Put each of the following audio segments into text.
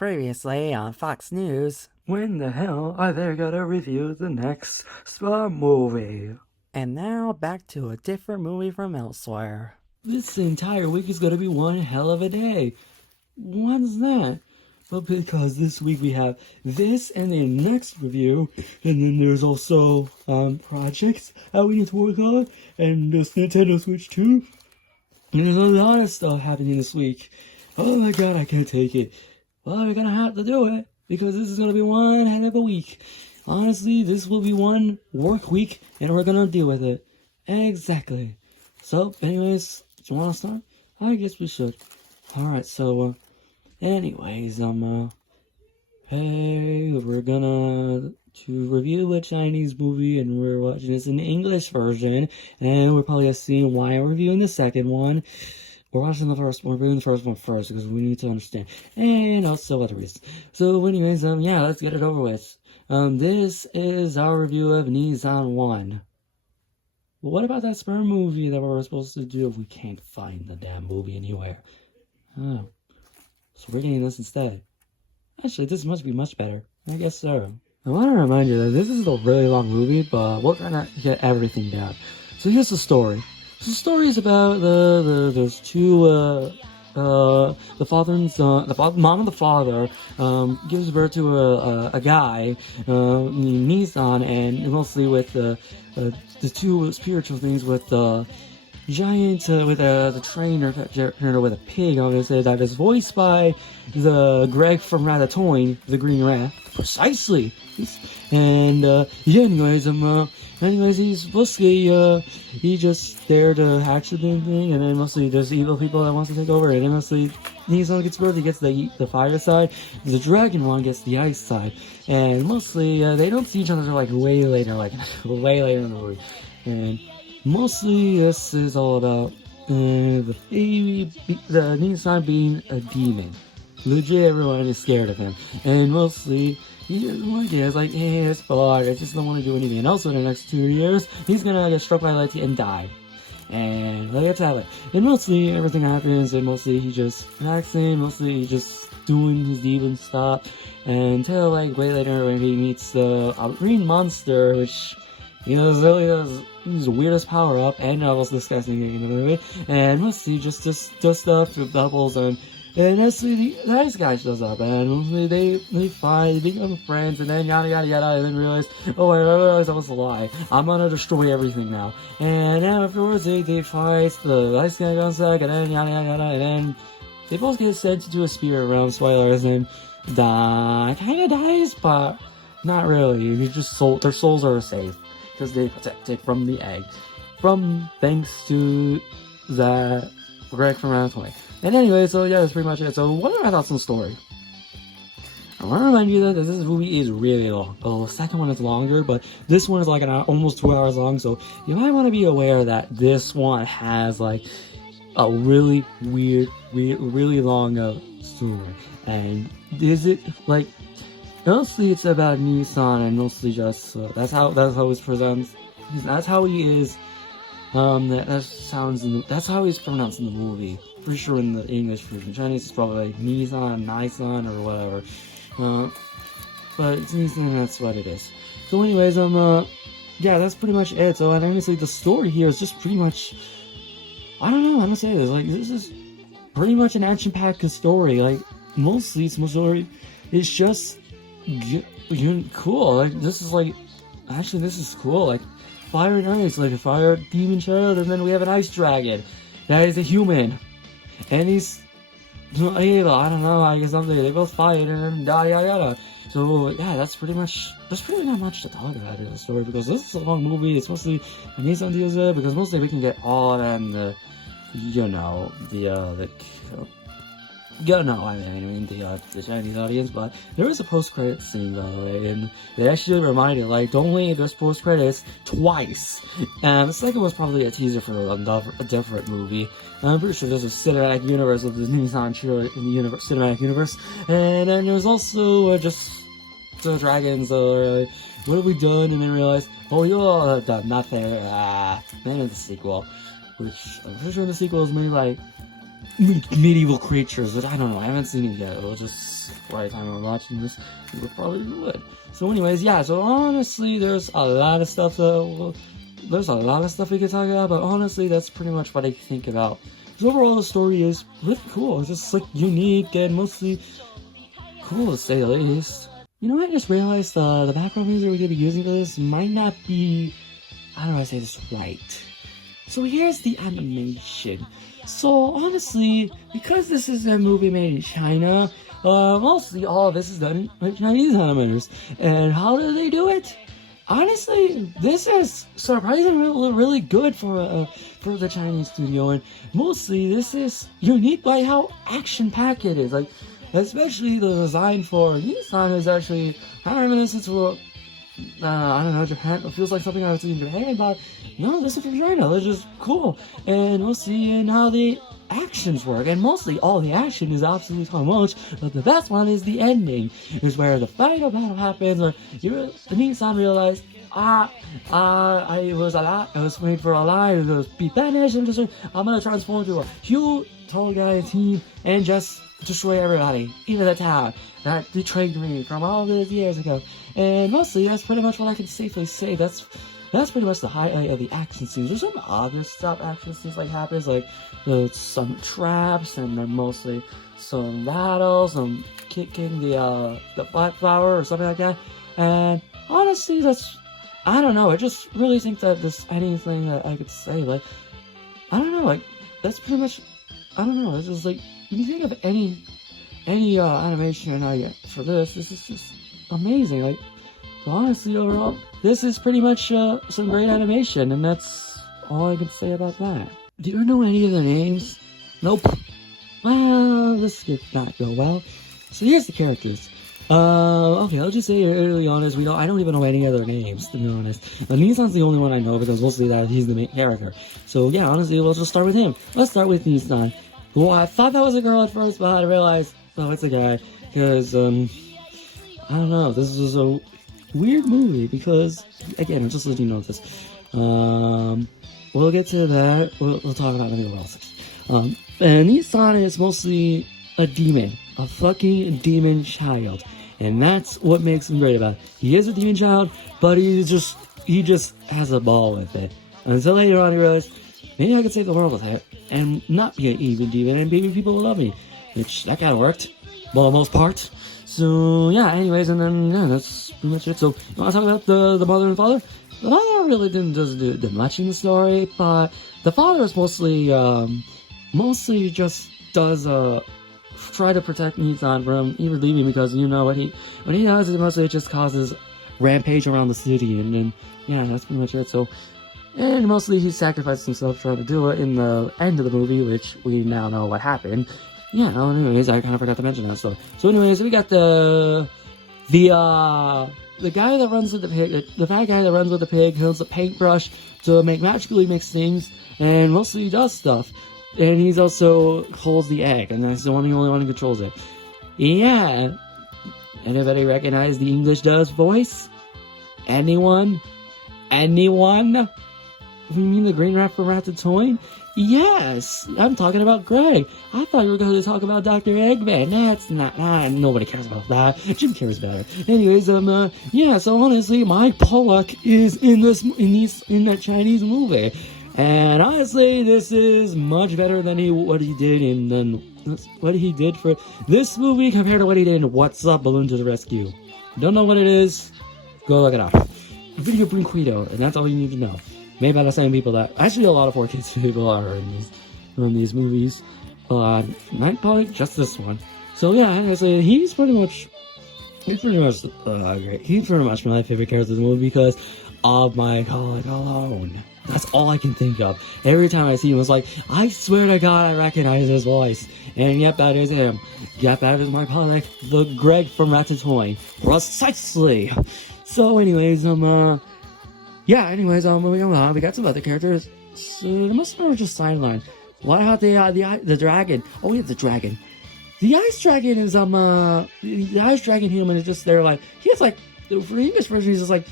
Previously on Fox News. When the hell are they gonna review the next Spa movie? And now back to a different movie from elsewhere. This entire week is gonna be one hell of a day. What's that? Well, because this week we have this and the next review, and then there's also projects that we need to work on, and this Nintendo Switch 2. And there's a lot of stuff happening this week. Oh my god, I can't take it. Well, we're gonna have to do it, because this is gonna be one hell of a week. Honestly, this will be one work week, and we're gonna deal with it. Exactly. So, anyways, do you wanna start? I guess we should. Alright, so, anyways, hey, we're gonna to review a Chinese movie, and we're watching this in the English version, and we're probably gonna see why I'm reviewing the second one. We're watching the first one, we're reviewing the first one first, because we need to understand, and also other reasons. So anyways, yeah, let's get it over with. This is our review of Ne Zha 1. Well, what about that sperm movie that we were supposed to do if we can't find the damn movie anywhere? Oh. So we're getting this instead. Actually, this must be much better. I guess so. I want to remind you that this is a really long movie, but we're gonna get everything down. So here's the story. So the story is about there's two the father and son, mom and the father gives birth to a guy named Ne Zha, and mostly with the two spiritual things with the giant with the trainer with a pig on his head that is voiced by the Greg from Ratatouille, the Green Rat, precisely. And yeah, anyways, he's mostly he just there to hatch the thing, and then mostly there's evil people that wants to take over, and then mostly Ne Zha gets birth, he gets the fire side, the dragon one gets the ice side, and mostly they don't see each other like way later in the movie, and mostly this is all about the Ne Zha being a demon. Legit, everyone is scared of him, and mostly he doesn't like it. It's like, hey, it's bored, I just don't want to do anything. And also, in the next 2 years, he's gonna get struck by lightning and die. And let's have it. And mostly, everything happens, and mostly he just relaxing, mostly he just doing his demon stuff, until like way later when he meets the green monster, which he's the weirdest power up and the most disgusting thing in the movie. And mostly just does stuff with doubles, and mostly the nice guy shows up, and mostly they fight, they become friends, and then yada yada yada, and then realize, oh, I realized that was a lie. I'm gonna destroy everything now. And afterwards they fight, the nice guy comes back, and then yada yada yada, and then they both get sent to a spirit realm, spoilers, and kinda dies, but not really. Their souls are safe, because they protected from the egg, thanks to the Greg from Ratatouille. And anyway, so yeah, that's pretty much it. So what are my thoughts on the story? I want to remind you that this movie is really long. Oh, the second one is longer, but this one is like almost 2 hours long, so you might want to be aware that this one has like a really weird, really long story. And is it like, mostly it's about Ne Zha, and mostly just that's how it presents. That's how he is. That's how he's pronounced in the movie. Pretty sure in the English version. Chinese is probably like Ne Zha, Nai Zha, or whatever. But it's Ne Zha, and that's what it is. So anyways, yeah, that's pretty much it. So, and honestly, the story here is just pretty much, I don't know, I'm gonna say this, like, this is pretty much an action-packed story. Like, mostly it's story, it's just cool. Like, this is cool. Like, fire and ice, like a fire demon child, and then we have an ice dragon that is a human, and he's evil. I don't know, I guess something. They both fight, and then yada yada yada. So yeah, there's really not much to talk about in the story, because this is a long movie. It's mostly Ne Zha deals with, because mostly we can get all that in the the Chinese audience, but there is a post-credit scene, by the way, and they actually reminded, like, don't leave, there's post-credits twice. And the second was probably a teaser for a different movie. I'm pretty sure there's a cinematic universe of the Ne Zha in the cinematic universe. And then there's also just the dragons, what have we done? And then realize, oh, you're done nothing. Then in the sequel, which I'm pretty sure the sequel is made by medieval creatures, but I don't know. I haven't seen it yet. It'll just by the time we're watching this, we probably would. So, anyways, yeah. So honestly, there's a lot of stuff we could talk about, but honestly, that's pretty much what I think about. Because overall, the story is really cool. It's just like unique and mostly cool to say the least. You know, I just realized the background music we're gonna be using for this might not be. How do I say this right? So here's the animation. So honestly, because this is a movie made in China, mostly all of this is done by Chinese animators. And how do they do it? Honestly, this is surprisingly really good for the Chinese studio, and mostly this is unique by how action-packed it is. Like, especially the design for Nissan is actually reminiscent to I don't know, Japan. It feels like something I would see in Japan, but no, this is from China. It's just cool. And we'll see in how the actions work. And mostly all the action is absolutely so much, but the best one is the ending. Is where the final battle happens, where the Nissan realized, I was made for a lie to be banished, and I'm gonna transform into a huge, tall guy team and just destroy everybody, even the town that betrayed me from all those years ago. And mostly, that's pretty much what I can safely say. That's pretty much the highlight of the action scenes. There's some other stuff action scenes like happens, like some traps, and then mostly some battles, some kicking the black flower or something like that. And honestly, I don't know. I just really think that there's anything that I could say, like, I don't know, like, that's pretty much, I don't know, it's just like, when you think of any animation I get for this is just amazing. Like, honestly, overall, this is pretty much some great animation, and that's all I can say about that. Do you know any of the names? Nope. Well, this did not go well. So here's the characters. Okay, I'll just say early on as I don't even know any other names, to be honest. Nissan's the only one I know because mostly that he's the main character. So yeah, honestly, we'll just start with him. Let's start with Nissan. Well, I thought that was a girl at first, but I realized, oh, it's a guy. Because, I don't know, this is a weird movie because, again, I'm just letting you know this. We'll get to that. We'll talk about anything else. And Nissan is mostly a demon. A fucking demon child. And that's what makes him great about it. He is a demon child, but he just has a ball with it. Until later on he realized, maybe I could save the world with it, and not be an evil demon, and maybe people will love me. Which, that kinda worked. Well, the most part. So, yeah, anyways, and then, yeah, that's pretty much it. So, you wanna talk about the mother and father? The mother really didn't do much in the story, but the father is mostly just does, try to protect Nissan from even leaving, because you know when he does it, mostly it just causes rampage around the city, and then yeah, that's pretty much it. So, and mostly he sacrificed himself trying to do it in the end of the movie, which we now know what happened. Yeah, anyways, I kind of forgot to mention that stuff. So anyways, we got the guy that runs with the pig, the fat guy that runs with the pig, holds a paintbrush to magically mix things, and mostly he does stuff. And he's also holds the egg, and that's the only one who controls it. Yeah. Anybody recognize the English Does voice? Anyone? Anyone? You mean the green rat from Ratatouille? Yes! I'm talking about Greg. I thought you were going to talk about Dr. Eggman. That's not... nobody cares about that. Jim cares better. Anyways, yeah, so honestly, Mike Pollock is in that Chinese movie. And honestly, this is much better than what he did for this movie compared to what he did in What's Up, Balloon to the Rescue. Don't know what it is? Go look it up. Video Brinquito, and that's all you need to know. Made by the same people that actually a lot of 4Kids people are in these movies. Not probably just this one. So yeah, honestly, he's pretty much great. He's pretty much my favorite character in the movie because of my colleague alone. That's all I can think of. Every time I see him, it's like, I swear to God, I recognize his voice. And yep, that is him. Yep, that is my colleague, the Greg from Ratatouille. Precisely. So, anyways, moving on. We got some other characters. So, most of them are just sidelined. What about the dragon? Oh, yeah, the dragon. The ice dragon is, the ice dragon human is just there, like, he has, like, for the English version, he's just like,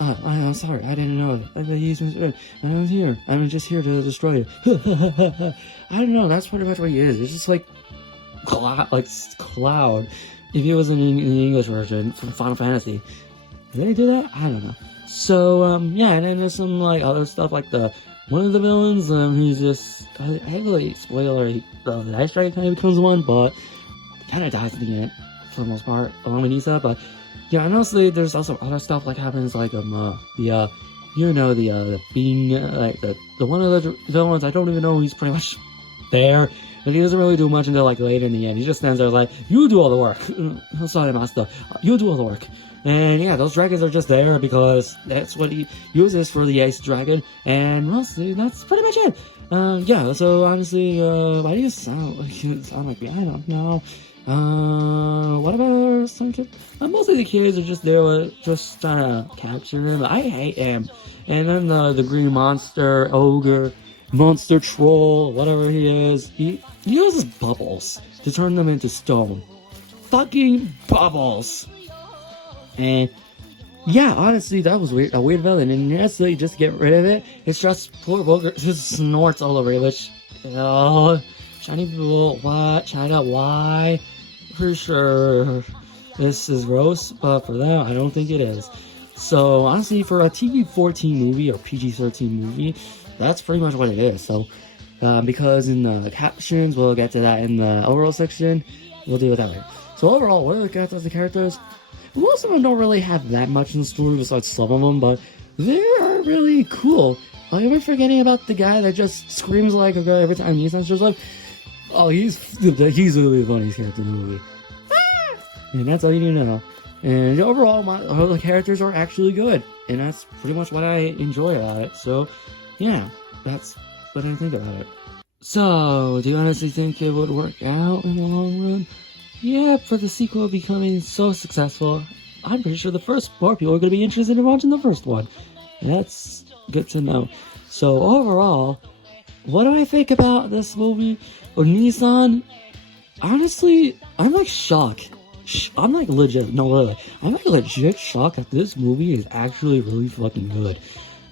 I'm sorry, I didn't know that he's Mr. I was here. I'm just here to destroy you. I don't know, that's pretty much what he is. It's just like Cloud. If he was in the English version from Final Fantasy. Did they do that? I don't know. So, yeah, and then there's some, like, other stuff, like one of the villains, he's just, I really, spoiler, the Ice Dragon kind of becomes one, but he kind of dies at the end, for the most part, along with Ne Zha, but, yeah, and honestly, there's also other stuff, like, happens, like, the being, like, the one of the villains, I don't even know, he's pretty much there, but he doesn't really do much until, like, later in the end. He just stands there like, you do all the work. Sorry, master. You do all the work. And yeah, those dragons are just there because that's what he uses for the ice dragon. And mostly, that's pretty much it. Yeah, so honestly, why do you sound like me? I don't know. What about some kids? Mostly the kids are just there, just trying to capture him. I hate him. And then the green monster, ogre, monster troll, whatever he is, he uses bubbles to turn them into stone. Fucking bubbles! And yeah, honestly, that was weird, a weird villain. And honestly, just to get rid of it, it's just poor Booger just snorts all over it, which, shiny people, what? China, why? For sure, this is gross, but for them, I don't think it is. So, honestly, for a TV-14 movie or PG-13 movie, that's pretty much what it is. So, because in the captions, we'll get to that in the overall section, we'll deal with that later. So overall, what are the characters? Most of them don't really have that much in the story besides some of them, but they are really cool. Like, we're forgetting about the guy that just screams like a guy every time he sounds just like, oh, he's really the funniest character in the movie. And that's all you need to know. And overall, all the characters are actually good, and that's pretty much what I enjoy about it. So, yeah, that's what I think about it. So, do you honestly think it would work out in the long run? Yeah, for the sequel becoming so successful, I'm pretty sure the first more people are going to be interested in watching the first one. That's good to know. So overall, what do I think about this movie? Or Nissan? Honestly, I'm like shocked. I'm like legit, no really. I'm like legit shocked that this movie is actually really fucking good.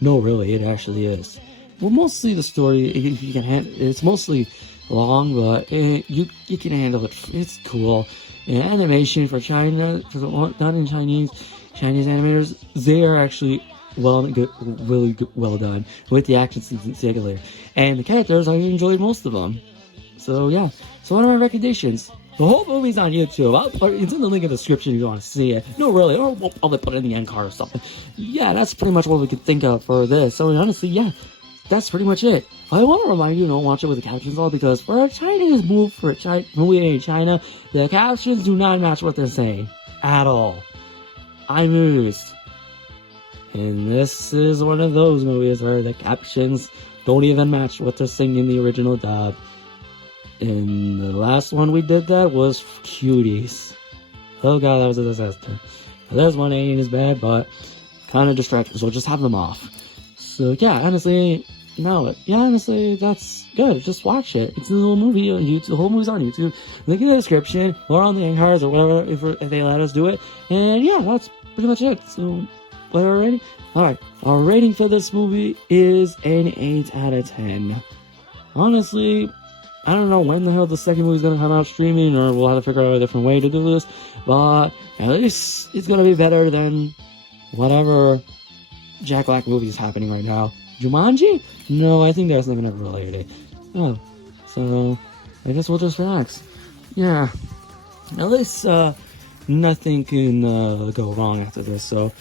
No really, it actually is. Well, mostly the story, you can it's mostly long, but you can handle it. It's cool. And animation for China, done in Chinese animators, they are actually really well done with the action scenes in particular. And the characters, I enjoyed most of them. So yeah. So what are my recommendations? The whole movie's on YouTube. It's in the link in the description if you want to see it. No, really, or we'll probably put it in the end card or something. Yeah, that's pretty much what we could think of for this. So honestly, yeah. That's pretty much it. I want to remind you, don't watch it with the captions all, because for a Chinese movie in China, the captions do not match what they're saying. At all. I'm amused. And this is one of those movies where the captions don't even match what they're saying in the original dub. And the last one we did that was Cuties. Oh god, that was a disaster. This one ain't as bad, but kind of distracting, so just have them off. So yeah, honestly, that's good. Just watch it. It's a little movie on YouTube. The whole movie's on YouTube. Link in the description or on the end cards or whatever if they let us do it. And yeah, that's pretty much it. So, what are our rating? Alright, our rating for this movie is an 8 out of 10. Honestly, I don't know when the hell the second movie's gonna come out streaming, or we'll have to figure out a different way to do this. But at least it's gonna be better than whatever Jack Black movie is happening right now. Jumanji? No, I think there's nothing related. Oh, so I guess we'll just relax. Yeah, at least nothing can go wrong after this. So